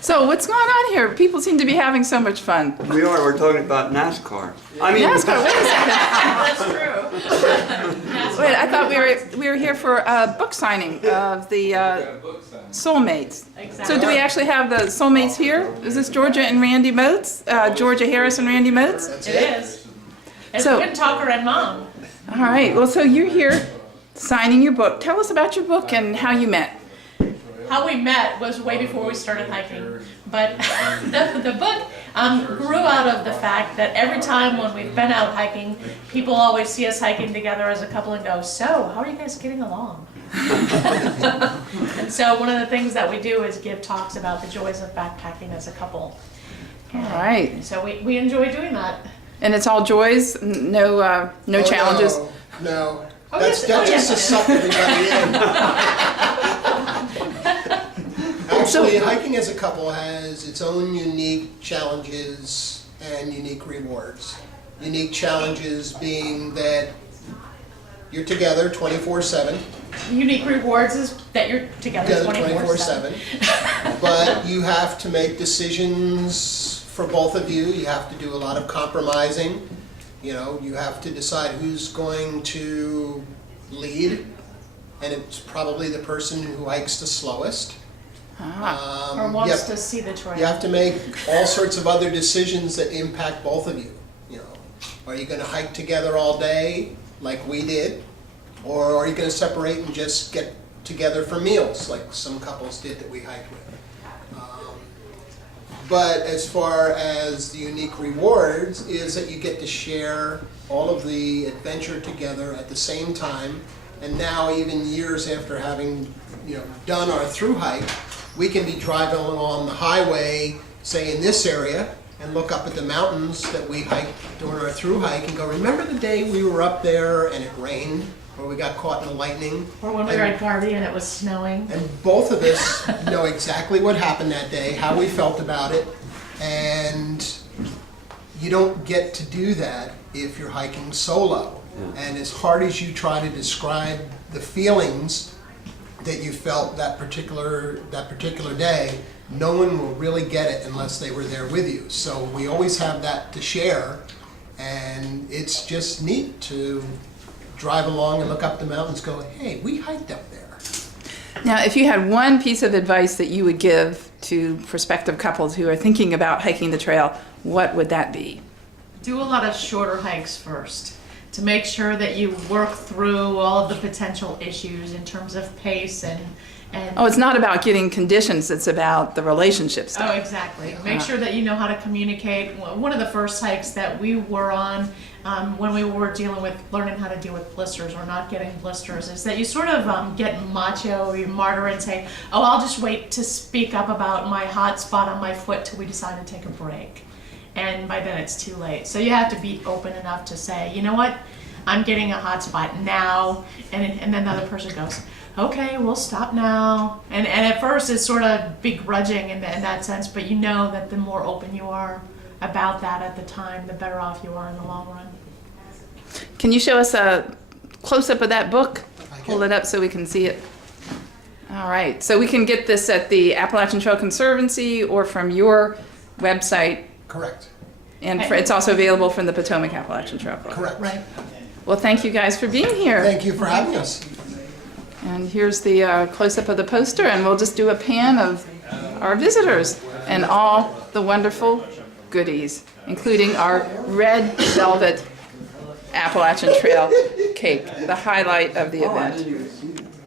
So what's going on here? People seem to be having so much fun. We are. We're talking about NASCAR. I mean, NASCAR, wait a second. That's true. Wait, I thought we were here for a book signing of the Solemates. Exactly. So do we actually have the Solemates here? Is this Georgia and Randy Motz? Georgia Harris and Randy Motz? It is. It's So- Windtalker and Mom. All right, well, so you're here signing your book. Tell us about your book and how you met. How we met was way before we started hiking, but the book grew out of the fact that every time when we've been out hiking, people always see us hiking together as a couple and go, "So, how are you guys getting along?" And so one of the things that we do is give talks about the joys of backpacking as a couple. All right, So we enjoy doing that. and it's all joys, no challenges? No. Oh, That's yes. just to suck everybody in. Actually, hiking as a couple has its own unique challenges and unique rewards. Unique challenges being that you're together 24/7. Unique rewards is that you're together 24/7. But you have to make decisions for both of you. You have to do a lot of compromising. You know, you have to decide who's going to lead, and it's probably the person who hikes the slowest. Or You wants have- to see the trail. You have to make all sorts of other decisions that impact both of you. You know, are you going to hike together all day like we did, or are you going to separate and just get together for meals like some couples did that we hiked with? But as far as the unique rewards is that you get to share all of the adventure together at the same time, and now even years after having done our thru hike, we can be driving along the highway, say in this area, and look up at the mountains that we hiked during our thru hike and go, remember the day we were up there and it rained, or we got caught in the lightning? Or when we were at Garvey and it was snowing. And both of us know exactly what happened that day, how we felt about it, and you don't get to do that if you're hiking solo. And as hard as you try to describe the feelings that you felt that particular day, no one will really get it unless they were there with you. So we always have that to share, and it's just neat to drive along and look up the mountains, go, hey, we hiked up there. Now, if you had one piece of advice that you would give to prospective couples who are thinking about hiking the trail, what would that be? Do a lot of shorter hikes first to make sure that you work through all of the potential issues in terms of pace and Oh, it's not about getting conditions, it's about the relationship stuff. Oh, exactly. Make sure that you know how to communicate. One of the first hikes that we were on when we were dealing with learning how to deal with blisters or not getting blisters is that you sort of get macho, you martyr and say, oh, I'll just wait to speak up about my hot spot on my foot till we decide to take a break. And by then it's too late. So you have to be open enough to say, you know what, I'm getting a hot spot now. And then the other person goes, okay, we'll stop now. And at first it's sort of begrudging in that sense, but you know that the more open you are about that at the time, the better off you are in the long run. Can you show us a close-up of that book? I can. Hold it up so we can see it. All right, so we can get this at the Appalachian Trail Conservancy or from your website, Correct. and it's also available from the Potomac Appalachian Trail Club. Correct. Right. Well, thank you guys for being here. Thank you for having us. And here's the close-up of the poster, and we'll just do a pan of our visitors and all the wonderful goodies, including our red velvet Appalachian Trail cake, the highlight of the event.